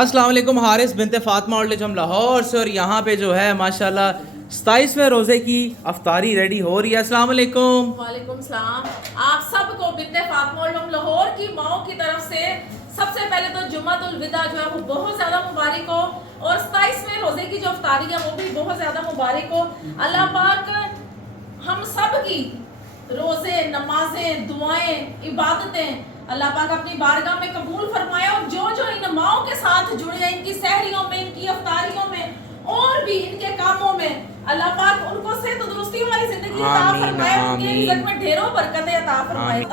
السلام علیکم، حارث بنت فاطمہ اورلجم لاہور سے، اور یہاں پہ جو ہے ماشاءاللہ 27ویں روزے کی افطاری ریڈی ہو رہی ہے۔ السلام علیکم۔ وعلیکم السلام۔ آپ سب کو بنت فاطمہ اورلجم لاہور کی ماؤں کی طرف سے سب سے پہلے تو جمعۃ الوداع جو ہے وہ بہت زیادہ مبارک ہو، اور 27ویں روزے کی جو افطاری ہے وہ بھی بہت زیادہ مبارک ہو۔ اللہ پاک ہم سب کی روزے، نمازیں، دعائیں، عبادتیں اللہ پاک اپنی بارگاہ میں قبول فرمائے، اور جو جو ان ماؤں کے ساتھ جڑے ہیں، ان کی سحریوں میں، ان کی افطاریوں میں، اور بھی ان کے کاموں میں، اللہ پاک ان کو صحت و تندرستی والی زندگی عطا فرمائے، ان کے رزق میں ڈھیروں برکتیں عطا فرمائے۔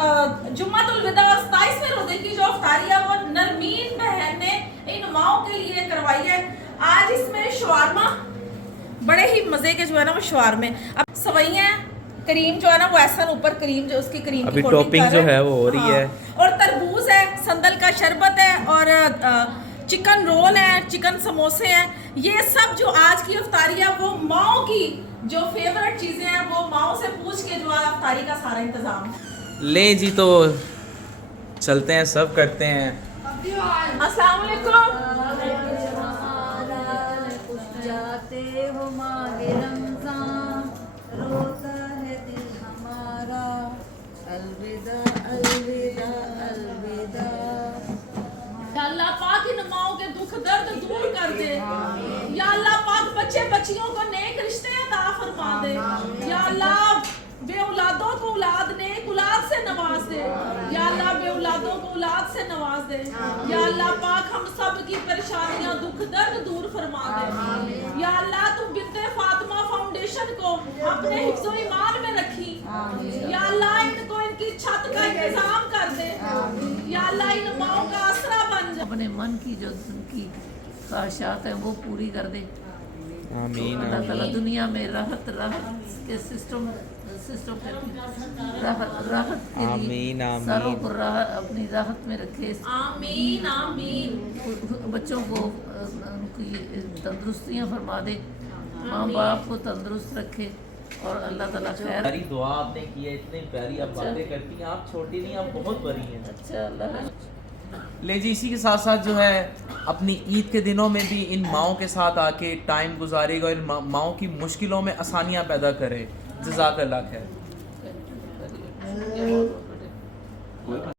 جمعۃ الوداع 27ویں روزے کی جو افطاری ہے وہ نرمین بہن نے ان ماؤں کے لیے کروائی ہے۔ آج اس میں شوارما، بڑے ہی مزے کے جو ہے نا وہ شوارمے، اب سوئیاں، کریم جو ہے نا وہ ایسا اوپر کریم جو اس کی کریم ابھی کی ٹاپنگ جو ہے وہ ہو رہی ہے، اور تربوز ہے، سندل کا شربت ہے، اور چکن رول ہے، چکن سموسے ہیں۔ یہ سب جو آج کی افطاری ہے وہ ماؤں کی جو فیورٹ چیزیں ہیں وہ ماؤں سے پوچھ کے جو ہے افطاری کا سارا انتظام لیں جی تو چلتے ہیں، سب کرتے ہیں۔ السلام علیکم۔ جاتے ہو ماہ رمضان، روتا ہے دل ہمارا، الوداع الوداع الوداع۔ یا اللہ پاک ان ماؤں کے دکھ درد دور کر دے، یا اللہ پاک بچے بچیوں کو نیک رشتے عطا فرما دے، یا اللہ بے اولادوں کو اولاد نیک اولاد سے نواز دے، یا اللہ بے اولادوں کو اولاد سے نواز دے، یا اللہ پاک ہم سب کی پریشانیاں دکھ درد دور فرما دے، یا اللہ تم بنت فاطمہ فاؤنڈیشن کو اپنے حفظ و ایمان میں رکھی، یا اللہ ان کو ان کی چھت کا انتظام کر دے، یا اللہ ان ماؤں کا آسرا بن جائے، اپنے من کی جو ان کی خواہشات ہیں وہ پوری کر دے۔ آمین اللہ تعالیٰ آمین دنیا میں راحت کے سسٹم راحت کے آمین لیے آمین۔ ساروں کو اپنی راحت میں رکھے، آمین آمین۔ بچوں کو ان کی تندرستیاں فرما دے، ماں باپ کو تندرست رکھے، اور اللہ تعالیٰ خیر۔ پیاری دعا آپ نے کی ہے، اتنی پیاری آپ باتیں کرتی ہیں، آپ چھوٹی نہیں، آپ بہت بڑی ہیں۔ اچھا اللہ لے جی، اسی کے ساتھ ساتھ جو ہے اپنی عید کے دنوں میں بھی ان ماؤں کے ساتھ آ کے ٹائم گزارے گا، اور ان ماؤں کی مشکلوں میں آسانیاں پیدا کرے۔ جزاک اللہ خیر۔